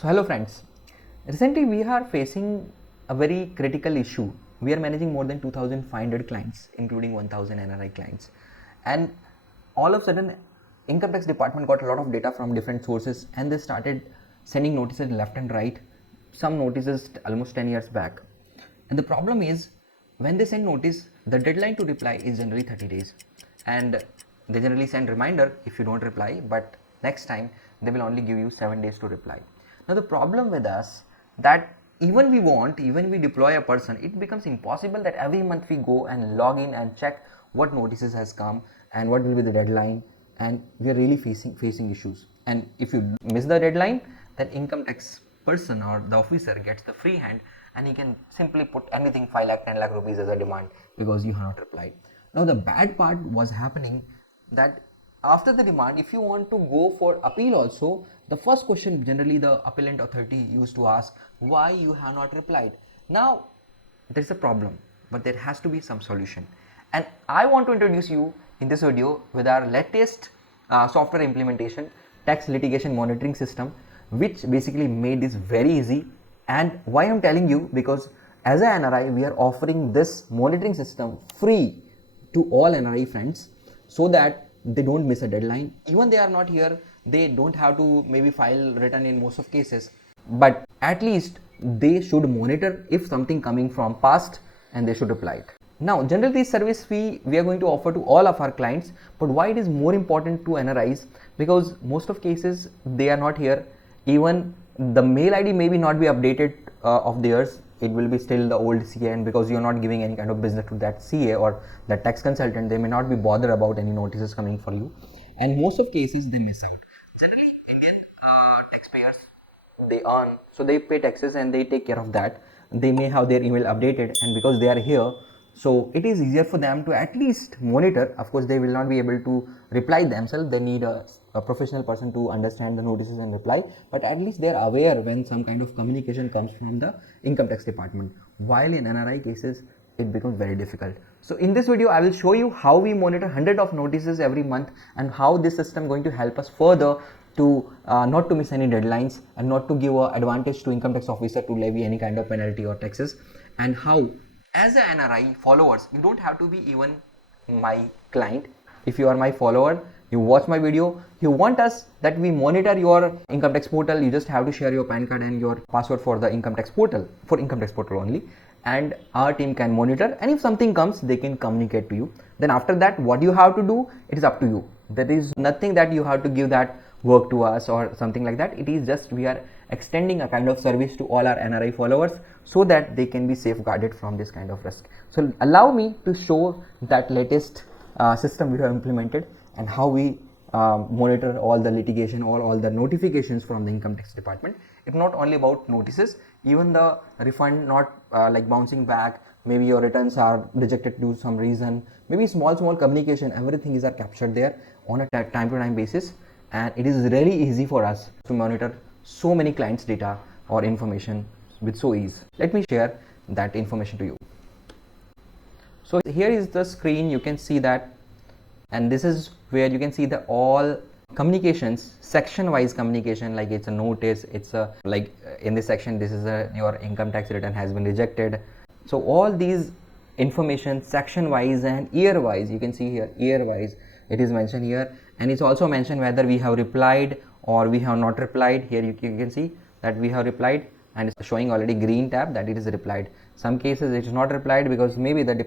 So hello friends, recently we are facing a very critical issue. We are managing more than 2500 clients including 1000 NRI clients, and all of a sudden income tax department got a lot of data from different sources and they started sending notices left and right, some notices almost 10 years back. And the problem is when they send notice, the deadline to reply is generally 30 days, and they generally send reminder if you don't reply, but next time they will only give you 7 days to reply. Now the problem with us that even we deploy a person, it becomes impossible that every month we go and log in and check what notices has come and what will be the deadline, and we are really facing issues. And if you miss the deadline, then income tax person or the officer gets the free hand and he can simply put anything 5 lakh 10 lakh rupees as a demand because you have not replied. Now the bad part was happening that after the demand, if you want to go for appeal also, the first question generally the appellant authority used to ask, why you have not replied. Now there is a problem, but there has to be some solution, and I want to introduce you in this video with our latest software implementation, tax litigation monitoring system, which basically made this very easy. And why I'm telling you, because as an NRI we are offering this monitoring system free to all NRI friends so that they don't miss a deadline. Even they are not here, they don't have to maybe file return in most of cases, but at least they should monitor if something coming from past and they should reply it. Now generally this service we are going to offer to all of our clients, but why it is more important to NRIs, because most of cases they are not here. Even the mail ID may be not be updated of theirs, it will be still the old CA, and because you are not giving any kind of business to that CA or that tax consultant, they may not be bothered about any notices coming for you, and most of cases they miss out. Generally Indian taxpayers, they earn, so they pay taxes and they take care of that. They may have their email updated, and because they are here, so it is easier for them to at least monitor. Of course they will not be able to reply themselves, they need a professional person to understand the notices and reply, but at least they are aware when some kind of communication comes from the income tax department, while in NRI cases it becomes very difficult. So in this video I will show you how we monitor hundreds of notices every month, and how this system going to help us further to not to miss any deadlines and not to give an advantage to income tax officer to levy any kind of penalty or taxes, and how as a NRI followers, you don't have to be even my client. If you are my follower, you watch my video, you want us that we monitor your income tax portal, you just have to share your PAN card and your password for the income tax portal, for income tax portal only, and our team can monitor, and if something comes they can communicate to you. Then after that what you have to do, it is up to you. There is nothing that you have to give that work to us or something like that. It is just we are extending a kind of service to all our NRI followers so that they can be safeguarded from this kind of risk. So allow me to show that latest system we have implemented and how we monitor all the litigation or all the notifications from the income tax department. It's not only about notices, even the refund not like bouncing back, maybe your returns are rejected due to some reason, maybe small communication, everything is captured there on a time to time basis, and it is really easy for us to monitor so many clients data or information with so ease. Let me share that information to you. So here is the screen, you can see that, and this is where you can see the all communications, section wise communication, like it's a notice, it's a like in this section this is your income tax return has been rejected. So all these information section wise and year wise, you can see here year wise it is mentioned here, and it's also mentioned whether we have replied or we have not replied. Here you can see that we have replied and it's showing already green tab that it is replied. Some cases it is not replied because maybe the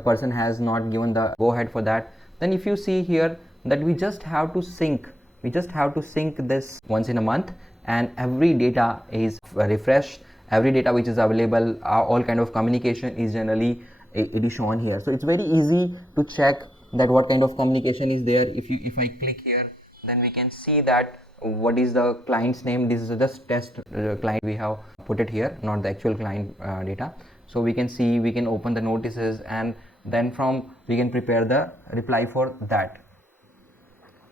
person has not given the go ahead for that. Then if you see here that we just have to sync this once in a month, and every data is refreshed, every data which is available, all kind of communication is generally it is shown here. So it's very easy to check that what kind of communication is there. If I click here, then we can see that what is the client's name. This is just test client, we have put it here, not the actual client data. So we can see, we can open the notices, and then from we can prepare the reply for that.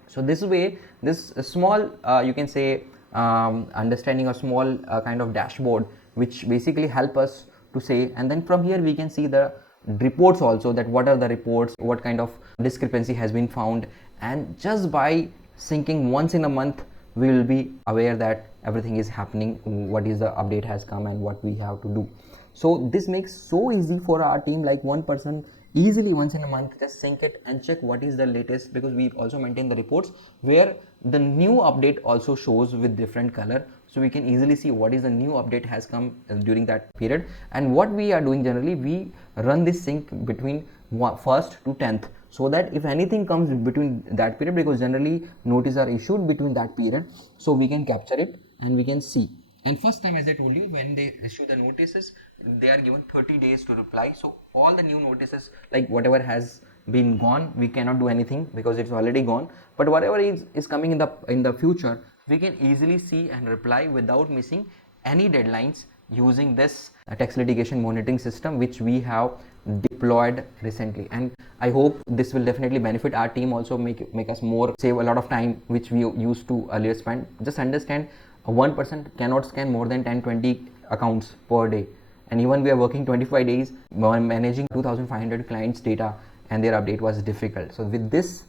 So this way, this small you can say understanding a small kind of dashboard which basically help us to say, and then from here we can see the reports also, that what are the reports, what kind of discrepancy has been found, and just by syncing once in a month we will be aware that everything is happening, what is the update has come and what we have to do. So this makes so easy for our team, like one person easily once in a month just sync it and check what is the latest, because we also maintain the reports where the new update also shows with different color, so we can easily see what is the new update has come during that period. And what we are doing generally, we run this sync between 1st to 10th, so that if anything comes between that period, because generally notices are issued between that period, so we can capture it and we can see. And first time, as I told you, when they issue the notices, they are given 30 days to reply. So all the new notices, like whatever has been gone, we cannot do anything because it's already gone. But whatever is coming in the future, we can easily see and reply without missing any deadlines using this tax litigation monitoring system, which we have deployed recently. And I hope this will definitely benefit our team, also make us more, save a lot of time which we used to earlier spend. Just understand, one person cannot scan more than 10-20 accounts per day, and even we are working 25 days managing 2500 clients data, and their update was difficult. So with this,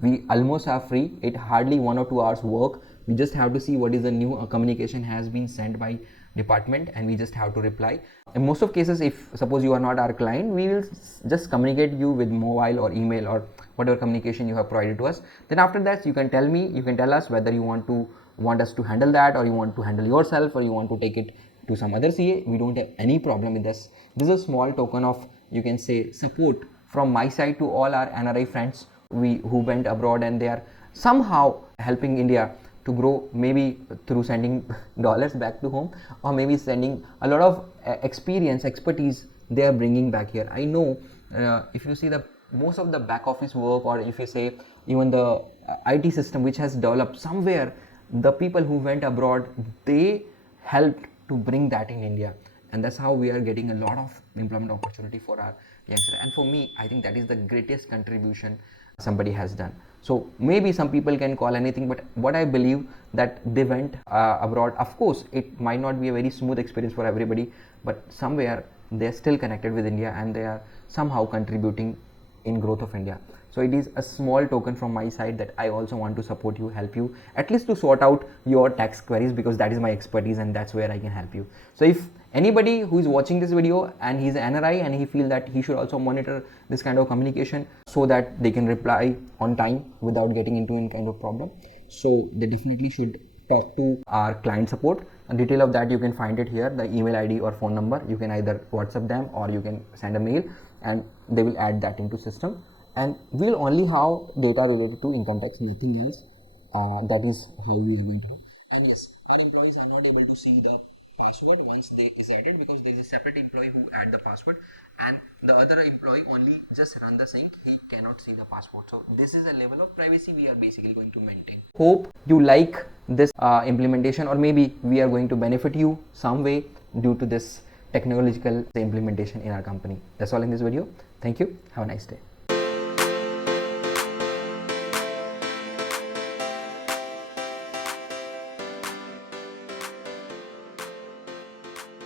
we almost are free. It hardly 1 or 2 hours work. We just have to see what is the new communication has been sent by department, and we just have to reply. In most of cases, if suppose you are not our client, we will just communicate you with mobile or email or whatever communication you have provided to us. Then after that, you can tell us whether you want us to handle that, or you want to handle yourself, or you want to take it to some other CA. We don't have any problem with this. This is a small token of, you can say, support from my side to all our NRI friends who went abroad, and they are somehow helping India to grow, maybe through sending dollars back to home, or maybe sending a lot of expertise they are bringing back here. I know if you see the most of the back office work, or if you say even the IT system which has developed somewhere, the people who went abroad, they helped to bring that in India, and that's how we are getting a lot of employment opportunity for our youngsters. And for me, I think that is the greatest contribution somebody has done. So maybe some people can call anything, but what I believe that they went abroad. Of course, it might not be a very smooth experience for everybody, but somewhere they are still connected with India, and they are somehow contributing in growth of India. So it is a small token from my side that I also want to support you, help you at least to sort out your tax queries, because that is my expertise and that's where I can help you. So if anybody who is watching this video and he's an NRI and he feels that he should also monitor this kind of communication so that they can reply on time without getting into any kind of problem, so they definitely should talk to our client support. A detail of that you can find it here, the email ID or phone number. You can either WhatsApp them or you can send a mail, and they will add that into system. And we'll only have data related to income tax, nothing else. That is how we are going to. And yes, our employees are not able to see the password once they is added, because there is a separate employee who add the password, and the other employee only just run the sync. He cannot see the password. So this is a level of privacy we are basically going to maintain. Hope you like this implementation, or maybe we are going to benefit you some way due to this technological implementation in our company. That's all in this video. Thank you. Have a nice day.